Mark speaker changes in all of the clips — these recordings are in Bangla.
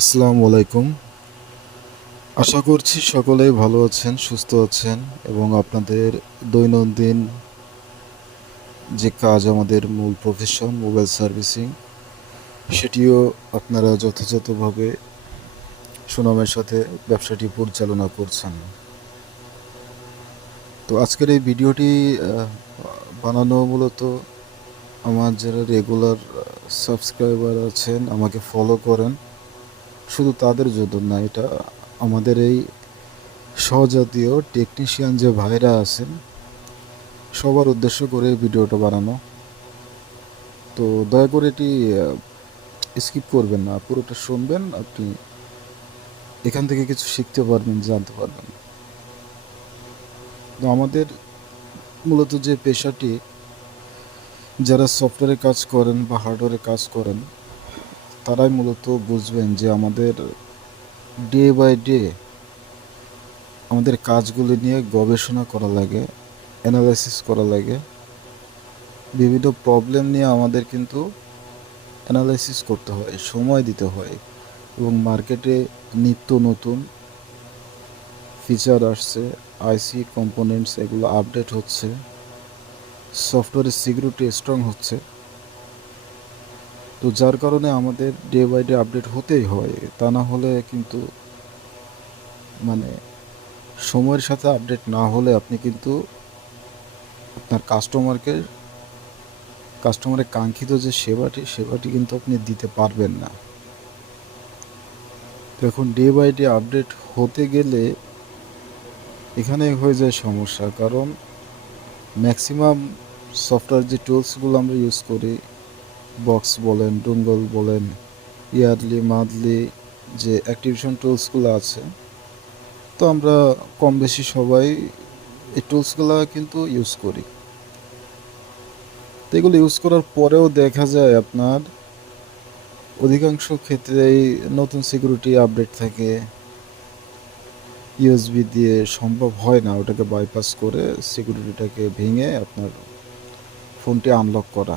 Speaker 1: আসসালামু আলাইকুম। আশা করছি সকলেই ভালো আছেন, সুস্থ আছেন এবং আপনাদের দৈনন্দিন যে কাজ আমাদের মূল প্রফেশন মোবাইল সার্ভিসিং সেটিও আপনারা যথাযথভাবে সুনামের সাথে ব্যবসাটি পরিচালনা করছেন। তো আজকের এই ভিডিওটি বানানো মূলত আমার যারা রেগুলার সাবস্ক্রাইবার আছেন, আমাকে ফলো করেন। শুধু তাদের জন্য না, এটা আমাদের এই সহজাতীয় টেকনিশিয়ান যে ভাইরা আছেন, সবার উদ্দেশ্য করে ভিডিওটা বানানো। তো দয়া করে এটি স্কিপ করবেন না, পুরোটা শুনবেন, আপনি এখান থেকে কিছু শিখতে পারবেন, জানতে পারবেন। তো আমাদের মূলত যে পেশাটি, যারা সফটওয়্যারে কাজ করেন বা হার্ডওয়্যারে কাজ করেন তারাই মূলত বুঝবেন যে আমাদের ডে বাই ডে আমাদের কাজগুলি নিয়ে গবেষণা করা লাগে অ্যানালাইসিস করা লাগে। বিভিন্ন প্রবলেম নিয়ে আমাদের কিন্তু অ্যানালাইসিস করতে হয়, সময় দিতে হয় এবং মার্কেটে নিত্য নতুন ফিচার আসছে আইসি কম্পোনেন্টস এগুলো আপডেট হচ্ছে সফটওয়্যারের সিকিউরিটি স্ট্রং হচ্ছে। তো যার কারণে আমাদের ডে বাই ডে আপডেট হতেই হয়। তা না হলে কিন্তু মানে সময়ের সাথে আপডেট না হলে আপনি কিন্তু আপনার কাস্টমারকে কাস্টমারের কাঙ্ক্ষিত যে সেবাটি সেবাটি কিন্তু আপনি দিতে পারবেন না। তো এখন ডে বাই ডে আপডেট হতে গেলে এখানে হয়ে যায় সমস্যা। কারণ ম্যাক্সিমাম সফটওয়্যার যে টুলসগুলো আমরা ইউজ করি বক্স বলেন ডুঙ্গল বলেন ইয়ারলি মান্থলি যে অ্যাক্টিভেশন টুলসগুলো আছে। তো আমরা কম বেশি সবাই এই টুলসগুলো কিন্তু ইউজ করি। তো এগুলো ইউজ করার পরেও দেখা যায় আপনার অধিকাংশ ক্ষেত্রেই নতুন সিকিউরিটি আপডেট থাকে। ইউএসবি দিয়ে সম্ভব হয় না ওটাকে বাইপাস করে সিকিউরিটিটাকে ভেঙে আপনার ফোনটি আনলক করা।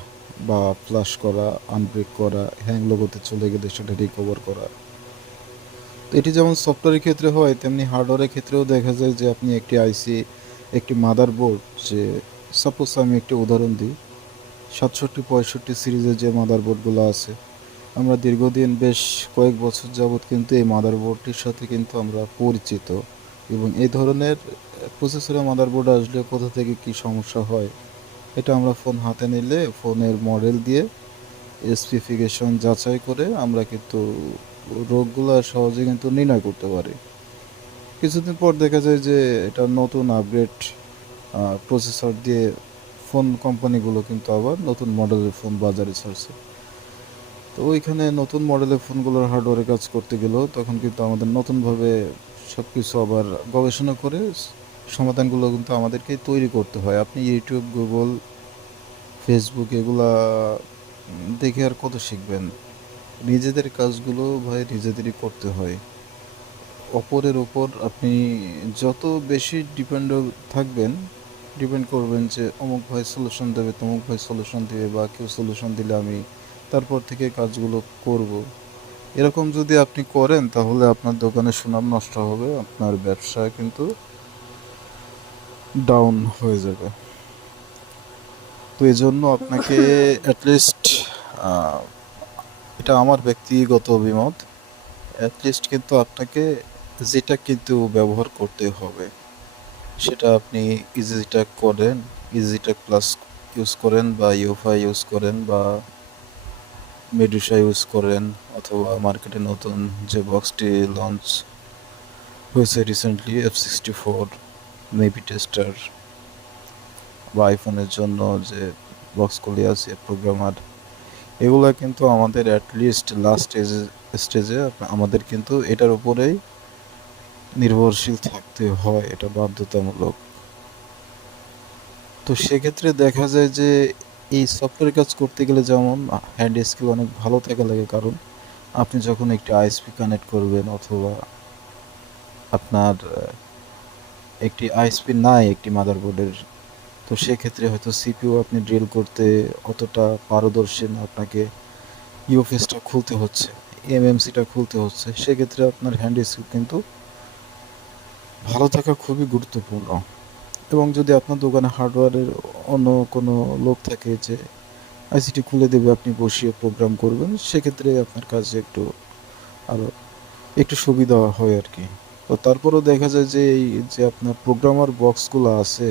Speaker 1: বা ফ্লাশ করা আনব্রেক করা হ্যাং লোগোতে চলে গেলে সেটা রিকভার করা। তো এটি যেমন সফটওয়্যারের ক্ষেত্রে হয়, তেমনি হার্ডওয়্যারের ক্ষেত্রেও দেখা যায় যে আপনি একটি আইসি একটি মাদার বোর্ড যে সাপোজ আমি একটি উদাহরণ দিই, সাতষট্টি পঁয়ষট্টি সিরিজের যে মাদারবোর্ডগুলো আছে, আমরা দীর্ঘদিন বেশ কয়েক বছর যাবৎ কিন্তু এই মাদারবোর্ডটির সাথে কিন্তু আমরা পরিচিত এবং এই ধরনের প্রসেসরের মাদারবোর্ড আসলে কোথা থেকে কি সমস্যা হয় এটা আমরা ফোন হাতে নিলে ফোনের মডেল দিয়ে স্পেসিফিকেশন যাচাই করে আমরা কিন্তু রোগগুলো সহজে কিন্তু নির্ণয় করতে পারি। কিছুদিন পর দেখা যায় যে এটা নতুন আপগ্রেড প্রসেসর দিয়ে ফোন কোম্পানিগুলো কিন্তু আবার নতুন মডেলের ফোন বাজারে ছাড়ছে। তো ওইখানে নতুন মডেলের ফোনগুলোর হার্ডওয়্যারে কাজ করতে গেলেও তখন কিন্তু আমাদের নতুনভাবে সব কিছু আবার গবেষণা করে সমাধানগুলো কিন্তু আমাদেরকে তৈরি করতে হয়। আপনি ইউটিউব, গুগল, ফেসবুক এগুলা দেখে আর কত শিখবেন? নিজেদের কাজগুলো ভাই নিজেদেরই করতে হয়। অপরের ওপর আপনি যত বেশি ডিপেন্ড থাকবেন ডিপেন্ড করবেন যে অমুক ভাই সলিউশন দেবে, তমুক ভাই সলিউশন দেবে বা কেউ সলিউশন দিলে আমি তারপর থেকে কাজগুলো করব। এরকম যদি আপনি করেন তাহলে আপনার দোকানের সুনাম নষ্ট হবে, আপনার ব্যবসা কিন্তু ডাউন হয়ে যাবে। তো এই জন্য আপনাকে অ্যাটলিস্ট এটা আমার ব্যক্তিগত অভিমত অ্যাটলিস্ট কিন্তু আপনাকে যেটা কিন্তু ব্যবহার করতে হবে। সেটা আপনি ইজিটেক করেন ইজিটেক প্লাস ইউজ করেন বা ইউফা ইউজ করেন বা মেডুসা ইউজ করেন অথবা মার্কেটে নতুন যে বক্সটি লঞ্চ হয়েছে recently F sixty four maybe tester বা আইফোনের জন্য যে বক্সগুলি আছে প্রোগ্রামার এগুলো কিন্তু আমাদের অ্যাটলিস্ট লাস্ট স্টেজে আমাদের কিন্তু এটার উপরেই নির্ভরশীল থাকতে হয়, এটা বাধ্যতামূলক। তো সেক্ষেত্রে দেখা যায় যে এই সফটওয়্যার কাজ করতে গেলে যেমন হ্যান্ড স্কিল অনেক ভালো থাকা লাগে, কারণ আপনি যখন একটি আইএসপি কানেক্ট করবেন অথবা আপনার একটি আইএসপি নাই, একটি মাদারবোর্ডের তো সেক্ষেত্রে হয়তো সিপিইউ আপনি ড্রিল করতে অতটা পারদর্শী না, আপনাকে ইউফেসটা খুলতে হচ্ছে এমএমসিটা খুলতে হচ্ছে। সেক্ষেত্রে আপনার হ্যান্ড স্কিল কিন্তু ভালো থাকা খুবই গুরুত্বপূর্ণ। এবং যদি আপনার দোকানে হার্ডওয়্যারের অন্য কোনো লোক থাকে যে আইসিটি খুলে দেবে, আপনি বসিয়ে প্রোগ্রাম করবেন, সেক্ষেত্রে আপনার কাজে একটু আরও একটু সুবিধা হয় আর কি। তো তারপরেও দেখা যায় যে এই যে আপনার প্রোগ্রামার বক্সগুলো আছে,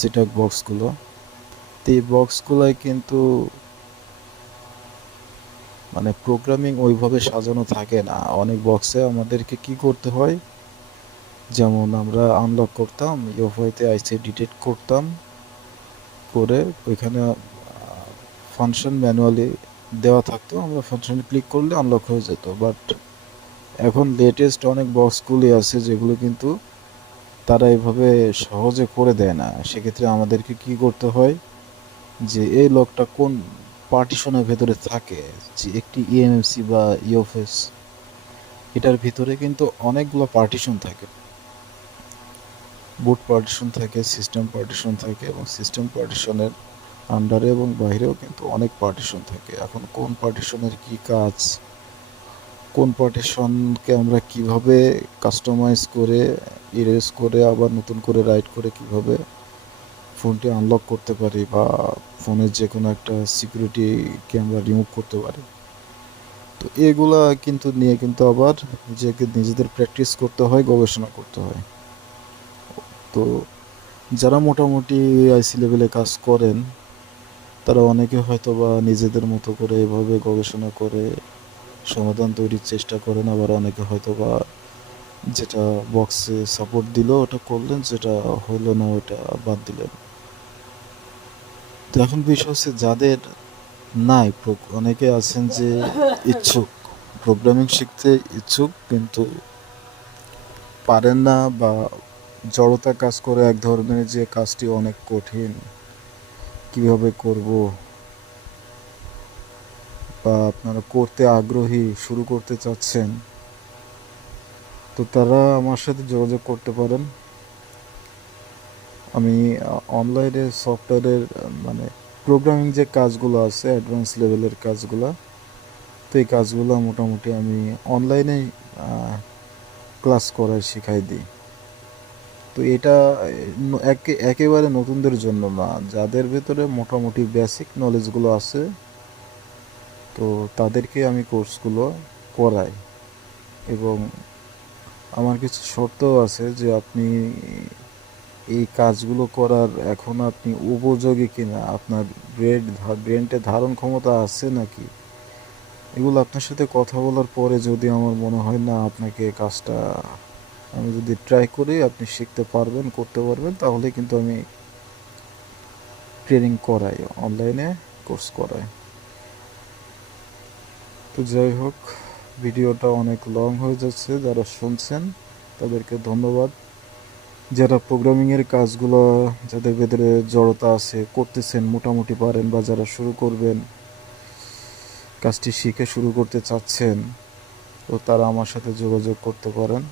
Speaker 1: যেটা বক্সগুলো তো এই বক্সগুলোয় কিন্তু মানে প্রোগ্রামিং ওইভাবে সাজানো থাকে না। অনেক বক্সে আমাদেরকে কি করতে হয়, যেমন আমরা আনলক করতাম ইউএফআইতে আইসি ডিটেক্ট করতাম, করে ওইখানে ফাংশন ম্যানুয়ালি দেওয়া থাকতো। আমরা ফাংশনে ক্লিক করলে আনলক হয়ে যেত। বাট এখন লেটেস্ট অনেক বক্সগুলি আছে যেগুলো কিন্তু তারা এভাবে সহজে করে দেয় না। সেক্ষেত্রে আমাদেরকে কি করতে হয় যে এই লকটা কোন পার্টিশনের ভেতরে থাকে? যে একটি ইএমএমসি বা ইউএফএস এটার ভিতরে কিন্তু অনেকগুলো পার্টিশন থাকে। বুট পার্টিশন থাকে সিস্টেম পার্টিশন থাকে এবং সিস্টেম পার্টিশনের আন্ডারে এবং বাইরেও কিন্তু অনেক পার্টিশন থাকে। এখন কোন পার্টিশনের কি কাজ? কোন পার্টিশনকে আমরা কীভাবে কাস্টমাইজ করে ইরেজ করে, আবার নতুন করে রাইট করে কীভাবে ফোনটি আনলক করতে পারি বা ফোনের যে কোনো একটা সিকিউরিটিকে আমরা রিমুভ করতে পারি? তো এগুলা কিন্তু নিয়ে কিন্তু আবার নিজেকে নিজেদের প্র্যাকটিস করতে হয়, গবেষণা করতে হয়। তো যারা মোটামুটি আইসি লেভেলে কাজ করেন, তারা অনেকে হয়তো বা নিজেদের মতো করে এভাবে গবেষণা করে সমাধান তৈরির চেষ্টা করেন। আবার অনেকে হয়তো বা যেটা বক্সে সাপোর্ট দিল, ওটা করলেন, যেটা হলো না ওটা বাদ দিলেন। তো এখন বিষয় হচ্ছে যাদের নাই অনেকে আছেন যে ইচ্ছুক প্রোগ্রামিং শিখতে ইচ্ছুক, কিন্তু পারেন না বা জড়তা কাজ করে এক ধরনের যে কাজটি অনেক কঠিন, কীভাবে করব বা আপনারা করতে আগ্রহী, শুরু করতে চাচ্ছেন, তো তারা আমার সাথে যোগাযোগ করতে পারেন। আমি অনলাইনে সফটওয়্যারের মানে প্রোগ্রামিং যে কাজগুলো আছে অ্যাডভান্স লেভেলের কাজগুলো, তো এই কাজগুলো মোটামুটি আমি অনলাইনেই ক্লাস করাই, শেখাই দিই। তো এটা, একে, একেবারে নতুনদের জন্য না, যাদের ভেতরে মোটামুটি বেসিক নলেজগুলো আছে তো তাদেরকে আমি কোর্সগুলো করাই। এবং আমার কিছু শর্তও আছে যে আপনি এই কাজগুলো করার এখন আপনি উপযোগী কিনা, আপনার ব্রেন ব্রেনটে ধারণ ক্ষমতা আছে নাকি? এগুলো আপনার সাথে কথা বলার পরে যদি আমার মনে হয় না আপনাকে কাজটা আমি যদি ট্রাই করি, আপনি শিখতে পারবেন, করতে পারবেন, তাহলে কিন্তু আমি ট্রেনিং করাই অনলাইনে কোর্স করাই। তো যাই হোক, ভিডিওটা অনেক লং হয়ে যাচ্ছে, যারা শুনছেন তাদেরকে ধন্যবাদ। যারা প্রোগ্রামিংয়ের কাজগুলো যাদের ভেতরে জড়তা আছে, করতেছেন, মোটামুটি পারেন বা যারা শুরু করবেন, কাজটি শিখে শুরু করতে চাচ্ছেন, তো তারা আমার সাথে যোগাযোগ করতে পারেন।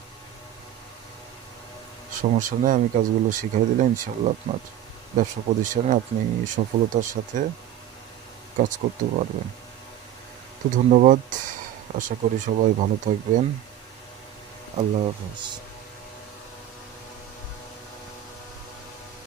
Speaker 1: সমস্যা নেই, আমি কাজগুলো শিখাই দিলে ইনশাল্লাহ আপনার ব্যবসা প্রতিষ্ঠানে আপনি সফলতার সাথে কাজ করতে পারবেন। তো ধন্যবাদ। আশা করি সবাই ভালো থাকবেন। আল্লাহ হাফেজ।